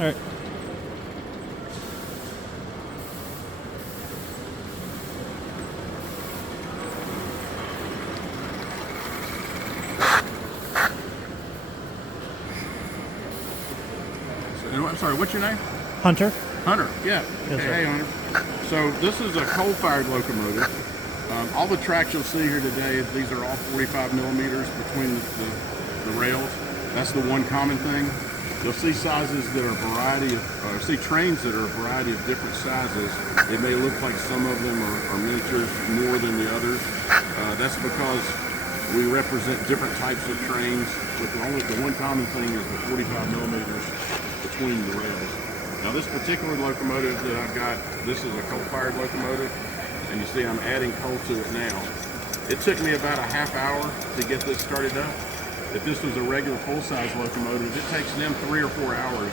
All right. I'm sorry, what's your name? Hunter. Hunter, yeah. Yes, sir. Hey, Hunter. So this is a coal-fired locomotive. All the tracks you'll see here today, these are all 45 millimeters between the rails. That's the one common thing. You'll see sizes that are a variety of, see trains that are a variety of different sizes. It may look like some of them are miniatures more than the others. That's because we represent different types of trains, but the one common thing is the 45 millimeters between the rails. Now this particular locomotive that I've got, this is a coal-fired locomotive, and you see I'm adding coal to it now. It took me about a half hour to get this started up. If this was a regular full-size locomotive, it takes them 3 or 4 hours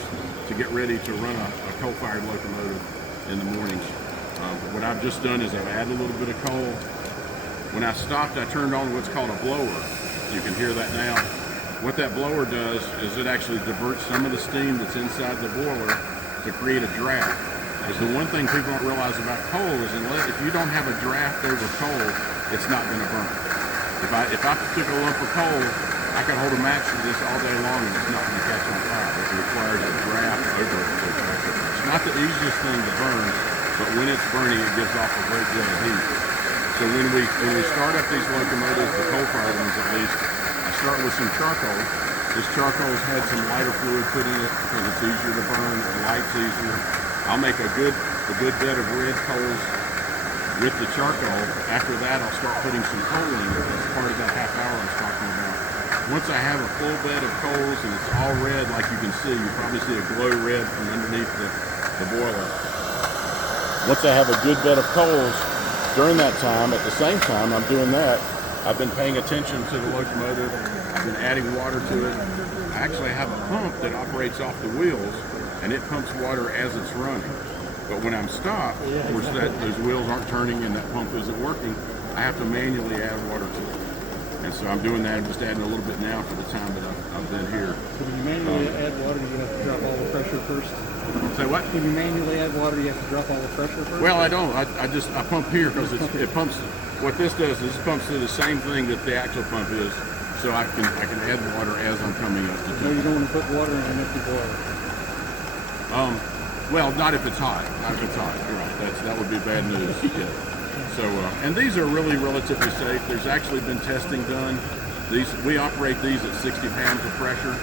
to get ready to run a coal-fired locomotive in the mornings. What I've just done is I've added a little bit of coal. When I stopped, I turned on what's called a blower. You can hear that now. What that blower does is it actually diverts some of the steam that's inside the boiler to create a draft. Because the one thing people don't realize about coal is if you don't have a draft over coal, it's not going to burn. If I took a lump of coal, I could hold a match to this all day long and it's not going to catch on fire. It requires a draft over it. It's not the easiest thing to burn, but when it's burning, it gives off a great deal of heat. So when we start up these locomotives, the coal-fired ones at least, I start with some charcoal. This charcoal's had some lighter fluid put in it because it's easier to burn, the light's easier. I'll make a good bed of red coals with the charcoal. After that, I'll start putting some coal in it. That's part of that half hour I was talking about. Once I have a full bed of coals and it's all red, like you can see, you probably see a glow red from underneath the boiler. Once I have a good bed of coals, during that time, at the same time I'm doing that, I've been paying attention to the locomotive. I've been adding water to it. I actually have a pump that operates off the wheels, and it pumps water as it's running. But when I'm stopped, of course, those wheels aren't turning and that pump isn't working, I have to manually add water to it. And so I'm doing that. I'm just adding a little bit now for the time that I've been here. So when you manually add water, you have to drop all the pressure first? Say what? When you manually add water, you have to drop all the pressure first? Well, I don't. I pump here because it pumps. What this does is it pumps through the same thing that the actual pump is, so I can add water as I'm coming up to So you don't want to put water in an empty boiler? Well, not if it's hot. Not if it's hot. You're right. That would be bad news. Yeah. So, and these are really relatively safe. There's actually been testing done. We operate these at 60 pounds of pressure.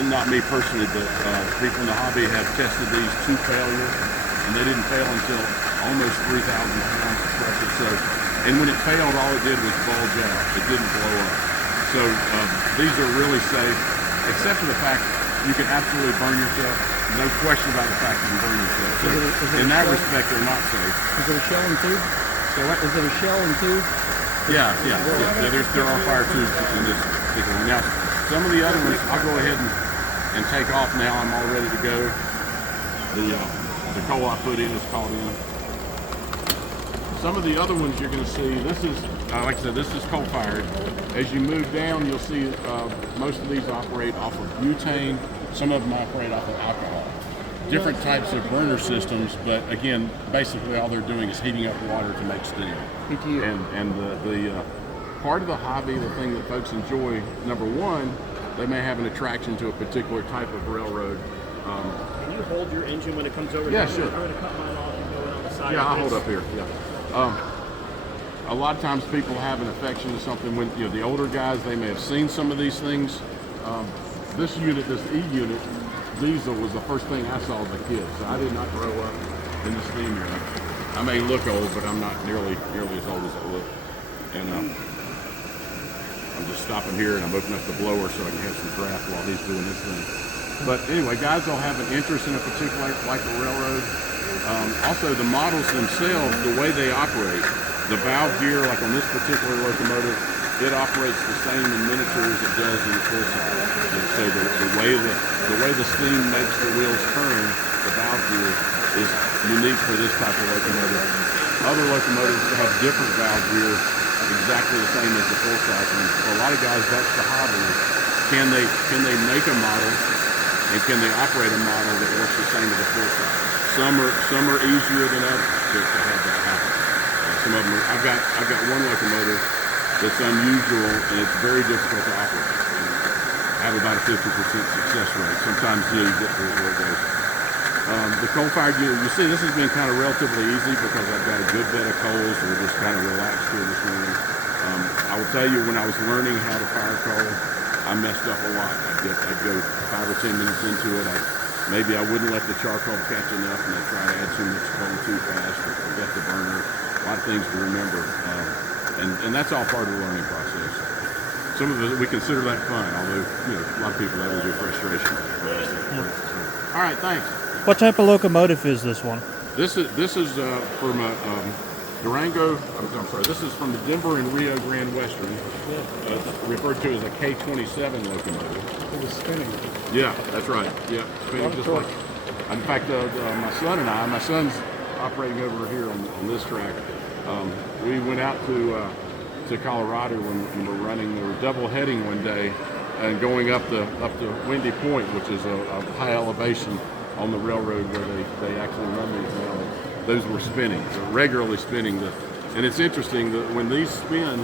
And not me personally, but people in the hobby have tested these to failure, and they didn't fail until almost 3,000 pounds of pressure. So, and when it failed, all it did was bulge out. It didn't blow up. So these are really safe, except for the fact you can absolutely burn yourself. No question about the fact you can burn yourself. So in that respect, they're not safe. Is it a shell and tube? So what? Is it a shell and tube? Yeah. There are fire tubes in this particular one. Now, some of the other ones, I'll go ahead and take off now. I'm all ready to go. The coal I put in is called in. Some of the other ones you're going to see, this is, like I said, this is coal-fired. As you move down, you'll see most of these operate off of butane. Some of them operate off of alcohol. Different types of burner systems, but again, basically all they're doing is heating up water to make steam. And the part of the hobby, the thing that folks enjoy, number one, they may have an attraction to a particular type of railroad. Can you hold your engine when it comes over? Yeah, sure. I'm going to cut mine off and go in on the side. Yeah, I'll hold up here. Yeah. A lot of times people have an affection to something. When the older guys, they may have seen some of these things. This unit, this E unit, diesel was the first thing I saw as a kid. So I did not grow up in the steam era. I may look old, but I'm not nearly as old as I look. And I'm just stopping here and I'm opening up the blower so I can have some draft while he's doing his thing. But anyway, guys will have an interest in a particular, like a railroad. Also, the models themselves, the way they operate, the valve gear, like on this particular locomotive, it operates the same in miniature as it does in full size. And so the way the steam makes the wheels turn, the valve gear is unique for this type of locomotive. Other locomotives have different valve gear, exactly the same as the full size. And for a lot of guys, that's the hobby. Can they make a model And can they operate a model that works the same as a full size? Some are easier than others to have that happen. Some of them I've got one locomotive that's unusual and it's very difficult to operate. I have about a 50% success rate. Sometimes you get to where it goes. The coal-fired unit, you see, this has been kind of relatively easy because I've got a good bed of coals. We're just kind of relaxed here this morning. I will tell you, when I was learning how to fire coal, I messed up a lot. I'd go 5 or 10 minutes into it. Maybe I wouldn't let the charcoal catch enough, and I'd try to add too much coal too fast or forget the burner. A lot of things to remember, and that's all part of the learning process. Some of it, we consider that fun, although a lot of people that would be frustration for us. All right, thanks. What type of locomotive is this one? This is from a Durango. I'm sorry. This is from the Denver and Rio Grande Western, referred to as a K-27 locomotive. It was spinning. Yeah, that's right. Yeah, spinning just like. In fact, my son's operating over here on this track. We went out to Colorado when we were running. We were double heading one day and going up the Windy Point, which is a high elevation on the railroad where they actually run these now. Those were spinning, regularly spinning. And it's interesting that when these spin,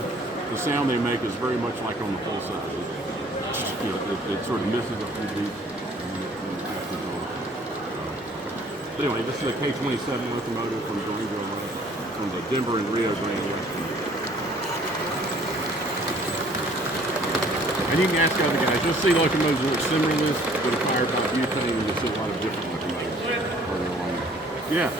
the sound they make is very much like on the full size. It sort of misses a few beats. Anyway, this is a K-27 locomotive from Durango, from the Denver and Rio Grande Western. And you can ask other guys. You'll see locomotives that look similar to this that are fired by butane, and you'll see a lot of different locomotives further along. Yeah.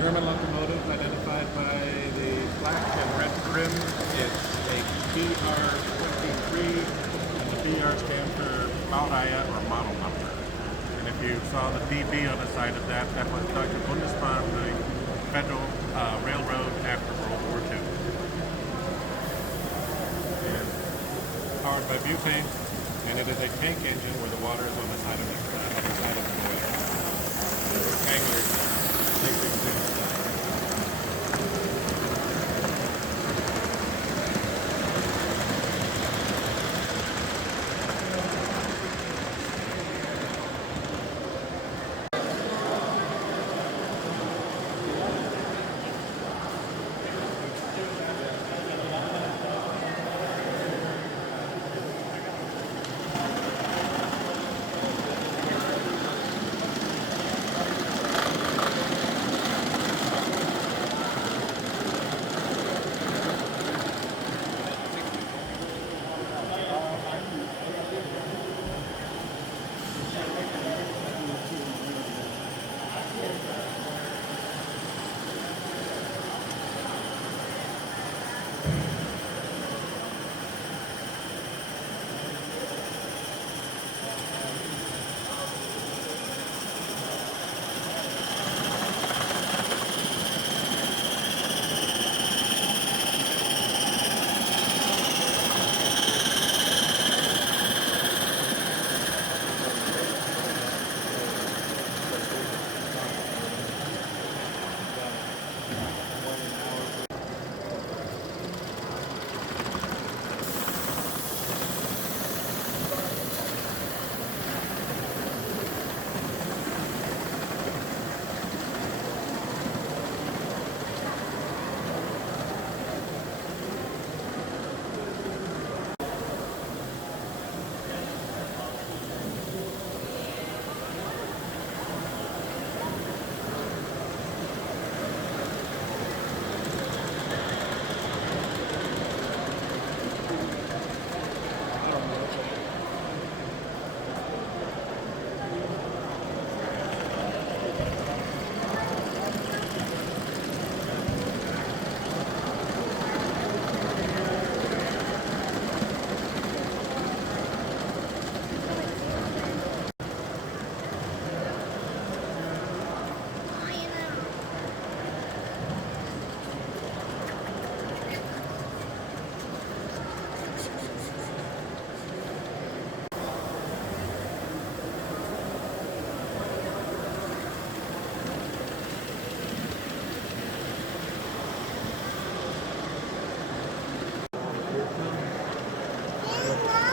German locomotive identified by the black and red trim. It's a BR-23, and the BR stands for Baureihe or model number. And if you saw the DB on the side of that, that was Deutsche Bundesbahn, the Federal Railroad after World War II. And powered by butane, and it is a tank engine where the water is on the side of the boiler. The rectangular tank engine.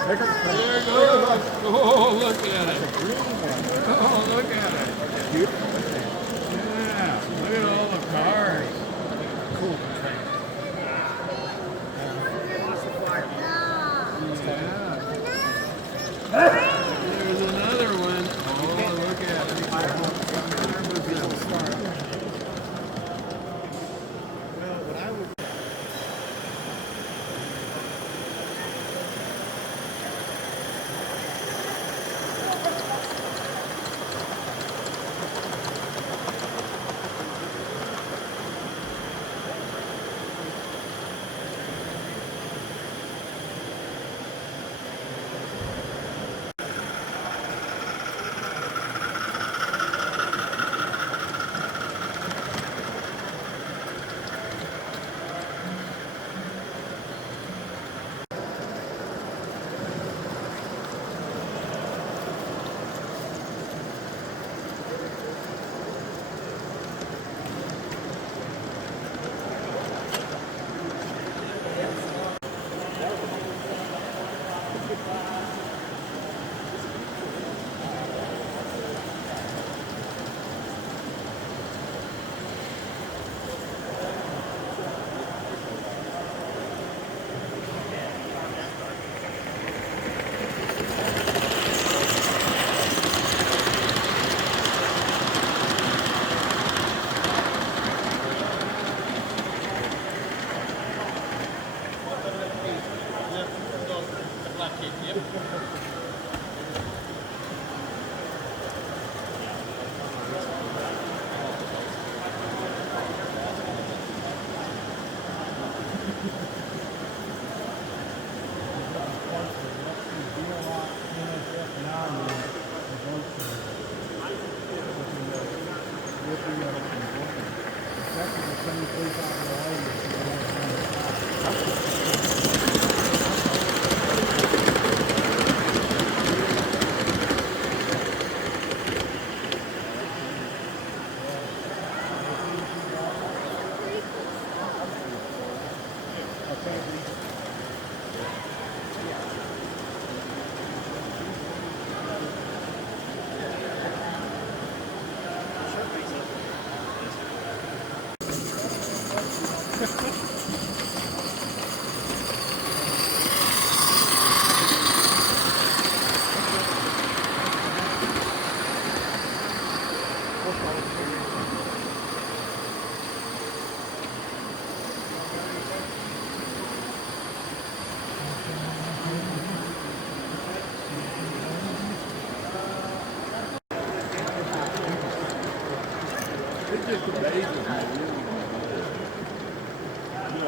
There goes. Oh, look at it. Oh, look at it. Yeah, look at all the cars. Cool thing. Yeah. There's another one. Oh, look at it.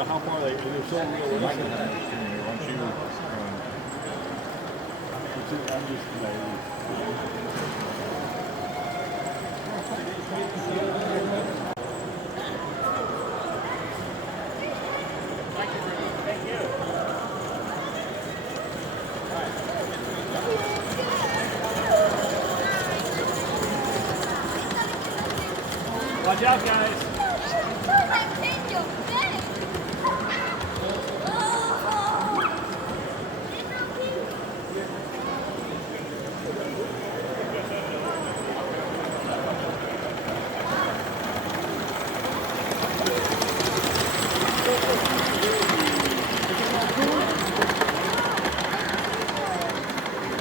How far they, they're so realistic. I'm just Watch out, guys.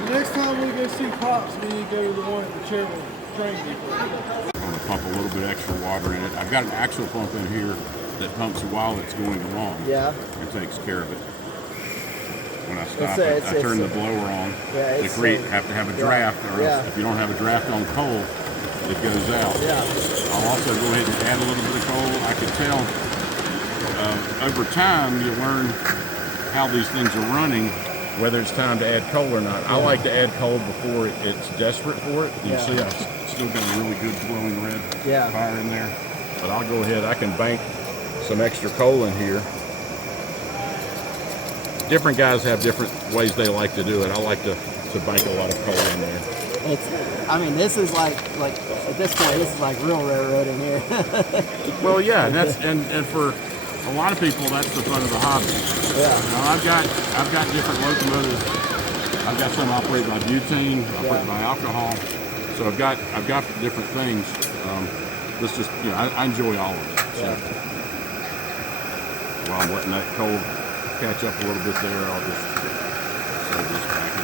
Next time we go see Pops, we need to go to the one at the Cherry train depot. I'm going to pump a little bit extra water in it. I've got an axle pump in here that pumps while it's going along. Yeah. It takes care of it. When I stop, I It's turn the blower on Yeah, to it's create, a- have to have a draft, or Yeah. else if you don't have a draft on coal, it goes out. Yeah. I'll also go ahead and add a little bit of coal. I can tell over time you learn how these things are running, whether it's time to add coal or not. I like to add coal before it's desperate for it. You Yeah. see I've still got a really good glowing red Yeah. fire in there. But I'll go ahead, I can bank some extra coal in here. Different guys have different ways they like to do it. I like to bank a lot of coal in there. I mean, this is like at this point, this is like real railroad in here. Well, yeah, and for a lot of people, that's the fun of the hobby. Yeah. Now, I've got different locomotive I've got some operate by butane, operate by alcohol. So I've got different things. This just, you know, I enjoy all of it. So while I'm letting that coal catch up a little bit there, I'll just serve this back.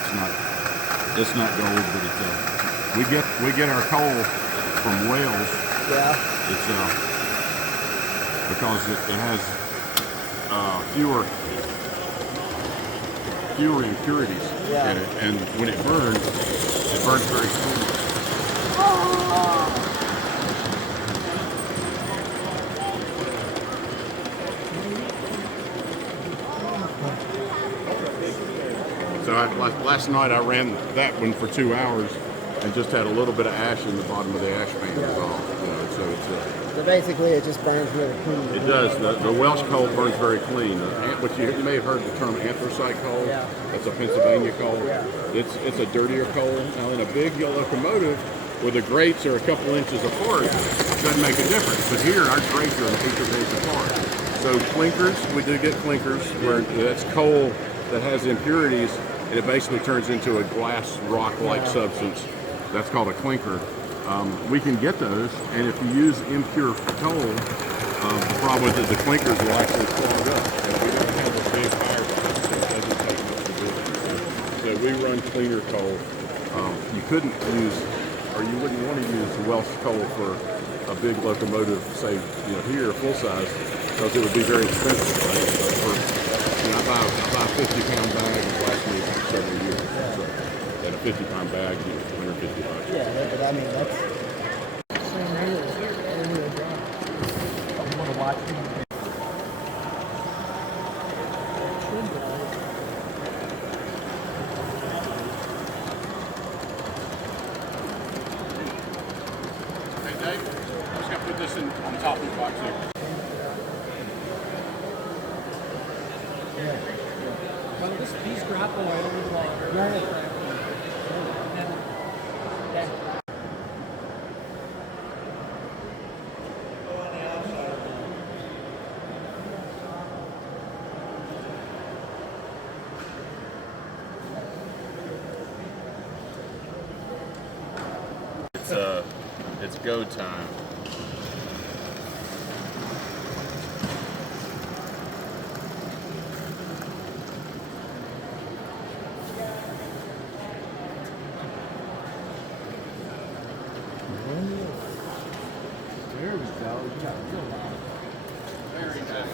It's not gold, but it's we get our coal from Wales. Yeah. It's because it has fewer impurities in it, and when it burns very slowly. So last night I ran that one for 2 hours and just had a little bit of ash in the bottom of the ash pan. That's all. You know, so it's So basically, it just burns really clean. it does. The Welsh coal burns very clean. What you may have heard the term anthracite coal. Yeah. That's a Pennsylvania coal. Yeah. It's a dirtier coal. Now in a big locomotive where the grates are a couple inches apart, it doesn't make a difference. But here our grates are 1 inch apart. So clinkers, we do get clinkers where that's coal that has impurities and it basically turns into a glass rock-like substance. That's called a clinker. We can get those, and if you use impure coal, the problem with it, the clinkers will actually clog up. And we don't have a big fire box, so it doesn't take much to do it. So we run cleaner coal. You couldn't use, or you wouldn't want to use Welsh coal for a big locomotive, say, you know, here, full size, because it would be very expensive. Right? I buy a 50-pound bag and it lasts me several years. So, and a 50-pound bag, you know, $150. Yeah, but I mean, that's... Hey Dave, I'm just gonna put this in on top of the box here. Well, these grapple oils like It's go time. There we go. You got real loud. Very nice.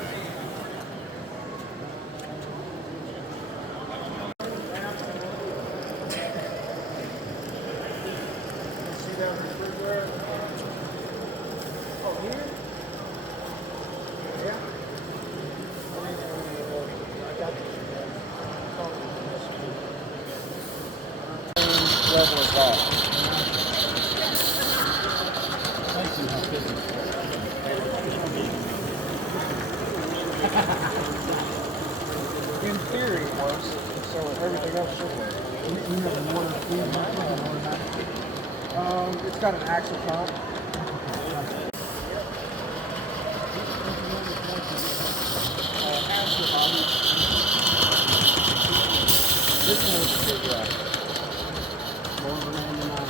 In theory, it works. So everything else should work. You have more than 3 months. It's got an axle top. This one's more than 99.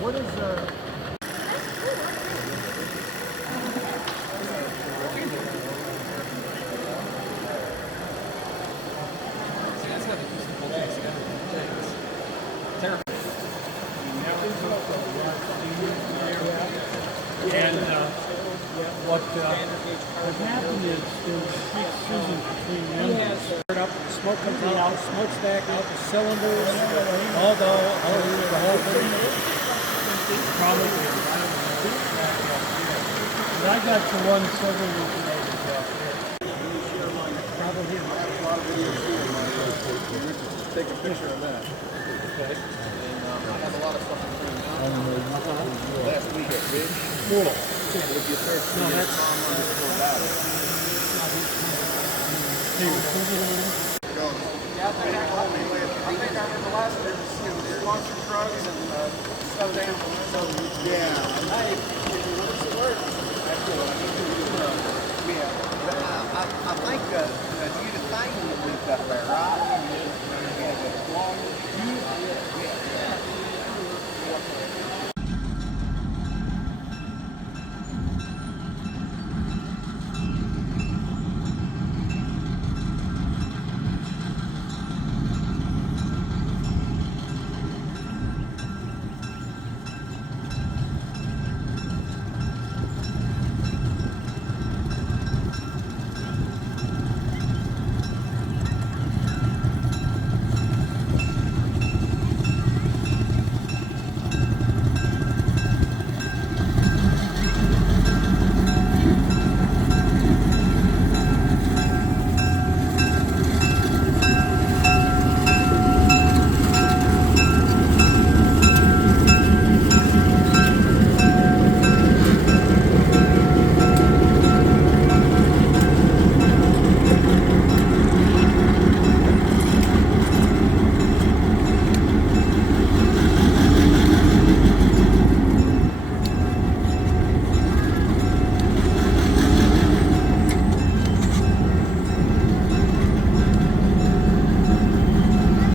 What is And what happened is there was a big scissors between the engines. Up, smoke comes out, smokestack out the cylinders, all the whole thing. Probably. But I got to run several locomotives out there. Probably a lot of videos here. take a picture of that? Okay. I have a lot of stuff to do now. Last week at Ridge. Cool. If you search No, that's online, it's still valid. Yeah, I think I remember last year, it was monster trucks and stuff down. So, yeah.